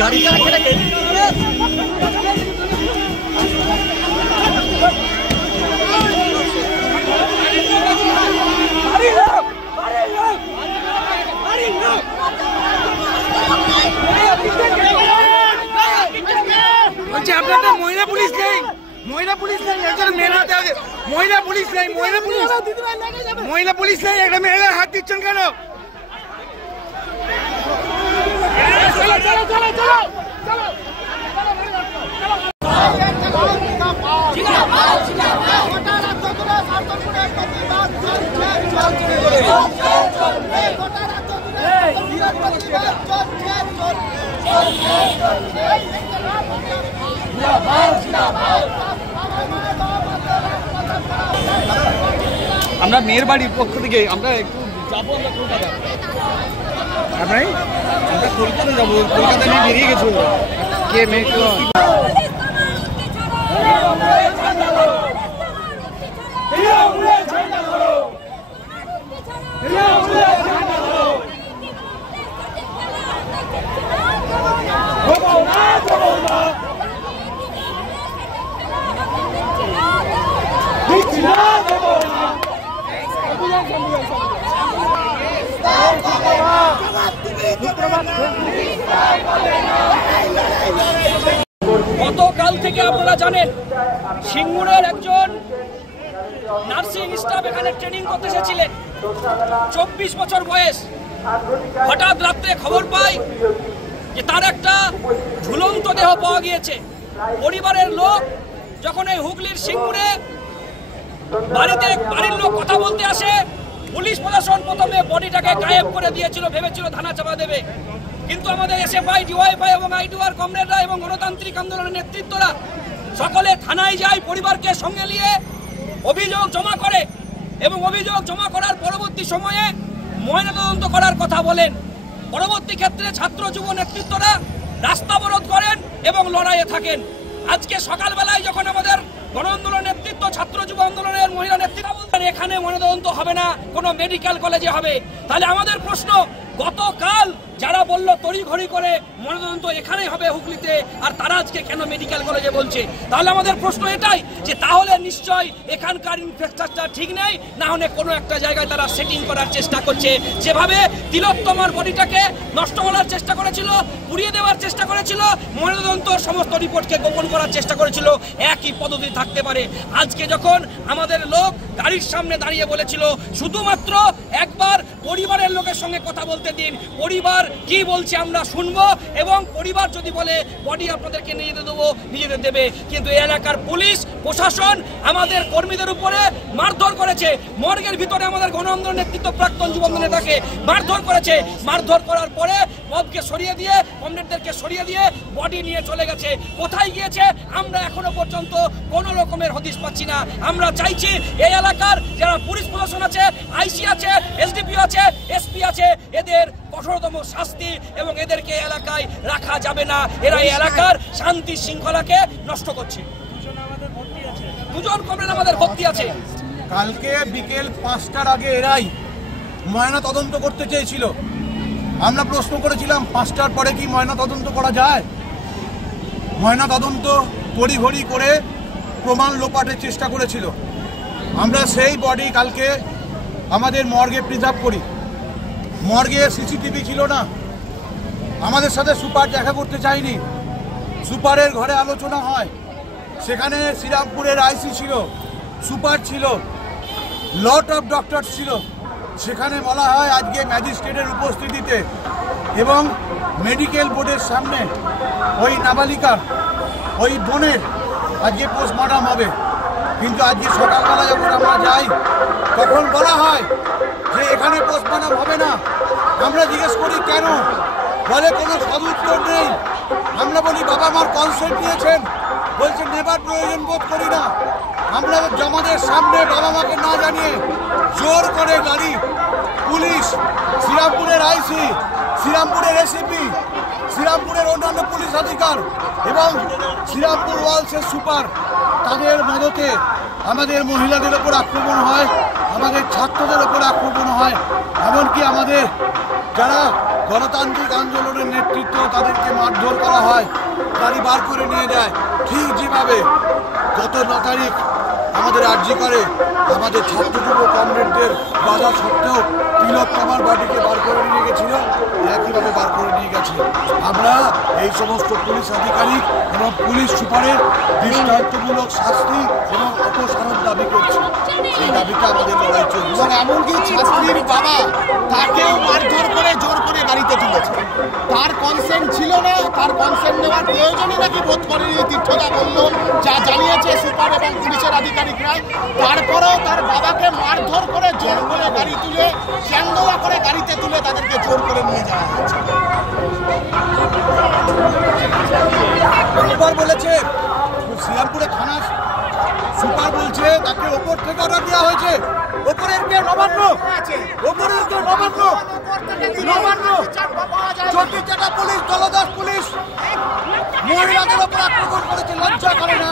गाड़ी আপনাদের মহিলা পুলিশ নেই, মহিলা পুলিশ নেই, একজন মেলাতে হবে, মহিলা পুলিশ নেই, মহিলা পুলিশ নেই, একটা মেয়েদের হাত দিচ্ছেন কেন? আমরা মেয়ের বাড়ির পক্ষ থেকে আমরা একটু যাবো, আমরা কলকাতা, আমরা কলকাতা যাবো, কলকাতা নিয়ে বেরিয়ে গেছো কে মেয়ে গতকাল থেকে আপনারা জানেন সিঙ্গুরের একজন নার্সিং স্টাফ এখানে ট্রেনিং করতে এসেছিলেন, 24 বছর বয়স। হঠাৎ রাত্রে খবর পাই যে তার একটা ঝুলন্ত দেহ পাওয়া গিয়েছে। পরিবারের লোক যখন এই হুগলির সিঙ্গুরে বাড়ির লোক কথা বলতে আসে, পুলিশ প্রশাসন প্রথমে বডিটাকে গায়েব করে দিয়েছিল, ভেবেছিল থানা চাপা দেবে। কিন্তু আমাদের এসএফআই, ডিওয়াইফআই এবং আইডিওয়ার কমরেডরা এবং গণতান্ত্রিক আন্দোলনের নেতৃত্বরা সকলে থানায় যায়, পরিবারকে সঙ্গে নিয়ে অভিযোগ জমা করে এবং অভিযোগ জমা করার পরবর্তী সময়ে ময়নাতদন্ত করার কথা বলেন। পরবর্তী ক্ষেত্রে ছাত্র যুব নেতৃত্বরা রাস্তা অবরোধ করেন এবং লড়াইয়ে থাকেন। আজকে সকালবেলায় যখন আমাদের গণ আন্দোলন নেতৃত্ব, ছাত্র যুব আন্দোলনের মহিলা নেতৃত্ব বলতেন এখানে ময়নাতদন্ত হবে না, কোনো মেডিকেল কলেজে হবে, তাহলে আমাদের প্রশ্ন, গতকাল যারা বললো তড়িঘড়ি করে ময়নাতদন্ত এখানেই হবে হুগলিতে, আর তারা আজকে কেন মেডিকেল কলেজে বলছে? তাহলে আমাদের প্রশ্ন এটাই যে তাহলে নিশ্চয় এখানকার ইনফ্রাস্ট্রাকচার ঠিক নেই, না হলে কোনো একটা জায়গায় তারা সেটিং করার চেষ্টা করছে। যেভাবে তিলোত্তমার বডিটাকে নষ্ট করার চেষ্টা করেছিল, পুড়িয়ে দেওয়ার চেষ্টা করেছিল, ময়নাতদন্ত সমস্ত রিপোর্টকে গোপন করার চেষ্টা করেছিল, একই পদ্ধতি থাকতে পারে। আজকে যখন আমাদের লোক গাড়ির সামনে দাঁড়িয়ে বলেছিল শুধুমাত্র একবার পরিবারের লোকের সঙ্গে কথা বলতে দিন, পরিবার কি বলছে আমরা শুনবো, এবং পরিবার যদি বলে বডি আপনাদেরকে নিয়ে যেতে দেবো, নিজেদের দেবে। কিন্তু এই এলাকার পুলিশ প্রশাসন আমাদের কর্মীদের উপরে মারধর করেছে। মর্গের ভিতরে আমাদের গণ আন্দোলন নেতৃত্ব প্রাক্তন যুব নেতাকে মারধর করেছে। মারধর করার পরে মবকে সরিয়ে দিয়ে, কমরেডদেরকে সরিয়ে দিয়ে বডি নিয়ে চলে গেছে। কোথায় গিয়েছে আমরা এখনো পর্যন্ত কোনো রকমের হদিশ পাচ্ছি না। আমরা চাইছি এই এলাকার যারা পুলিশ প্রশাসন আছে, আইসি আছে, এসডিপিও আছে, এসপি আছে, এদের কঠোরতম শাস্তি, এবং এদেরকে এলাকায় রাখা যাবে না। এরা এই এলাকার শান্তি শৃঙ্খলাকে নষ্ট করছে। দুজন কমরেড আমাদের ভর্তি আছে। কালকে বিকেল 5টার আগে এরাই ময়না তদন্ত করতে চেয়েছিল। আমরা প্রশ্ন করেছিলাম 5টার পরে কি ময়না তদন্ত করা যায়? ময়না তদন্ত তড়িঘড়ি করে প্রমাণ লোপাটের চেষ্টা করেছিল। আমরা সেই বডি কালকে আমাদের মর্গে প্রিজার্ভ করি। মর্গে সিসিটিভি ছিল না, আমাদের সাথে সুপার দেখা করতে চাইনি। সুপারের ঘরে আলোচনা হয়, সেখানে শ্রীরামপুরের আইসি ছিল, সুপার ছিল, লট অফ ডক্টর ছিল। সেখানে বলা হয় আজকে ম্যাজিস্ট্রেটের উপস্থিতিতে এবং মেডিকেল বোর্ডের সামনে ওই নাবালিকার, ওই বোনের আজকে পোস্টমর্টম হবে। কিন্তু আজকে সকালবেলা যখন আমরা যাই তখন বলা হয় যে এখানে পোস্টমর্টম হবে না। আমরা জিজ্ঞেস করি কেন, বলে কোনো সদুত্তর নেই। আমরা বলি বাবা মার কনসেন্ট নিয়েছেন, বলছে নেবার প্রয়োজন বোধ করি না। আমরা আমাদের সামনে বাবা মাকে না জানিয়ে জোর করে গাড়ি, পুলিশ, শ্রীরামপুরের আইসি, শ্রীরামপুরের এসিপি, শ্রীরামপুরের অন্যান্য পুলিশ অধিকার এবং শ্রীরামপুর ওয়ালসের সুপার তাদের মদতে আমাদের মহিলাদের ওপর আক্রমণ হয়, আমাদের ছাত্রদের ওপর আক্রমণ হয়, এমনকি আমাদের যারা গণতান্ত্রিক আন্দোলনের নেতৃত্ব তাদেরকে মারধর করা হয়, গাড়ি বার করে নিয়ে যায়। ঠিক যেভাবে গত 9 তারিখ আমাদের আর্জি করে আমাদের ছাত্র যুব কমরেডদের বাধা সত্ত্বেও তিলোত্তমার বাড়িকে বার করে নিয়ে গেছিল, একইভাবে বার করে নিয়ে গেছে। আমরা এই সমস্ত পুলিশ আধিকারিক এবং পুলিশ সুপারের দৃষ্টান্তমূলক শাস্তি এবং অপসারণ দাবি করছি। এই দাবিতে আমাদের লড়াই চলছে। এবং এমনকি ছাত্রীর বাবা তাকেও মারধর করে জোর করে গাড়িতে তুলেছে। তার কনসেন্ট ছিল না, তার কনসেন্ট নেওয়ার প্রয়োজনই নাকি বোধ করেনি তীর্থদা বলল, যা জানিয়েছে সুপার এবং পুলিশের আধিকারিকরা। তারপরেও তার বাবাকে মারধর করে জোর করে গাড়ি তুলে চ্যাংদোয়া করে গাড়িতে তুলে তাদেরকে জোর করে নিয়ে যাওয়া হয়েছে। সুপার বলেছে, শ্রীরামপুরে থানা সুপার বলছে তাকে ওপর থেকে অর্ডার দেওয়া হয়েছে। ওপরের কে নবান্ন, ওপরের কে নবান্ন, নবান্ন 34টা পুলিশ, দলদাস পুলিশ মহিলাদের ওপর আক্রমণ করেছে। লজ্জা করে না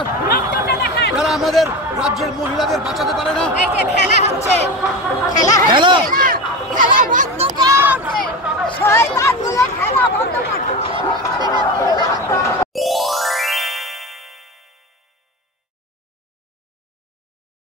যারা আমাদের রাজ্যের মহিলাদের বাঁচাতে পারে না? খেলা হচ্ছে, খেলা খেলা বন্ধ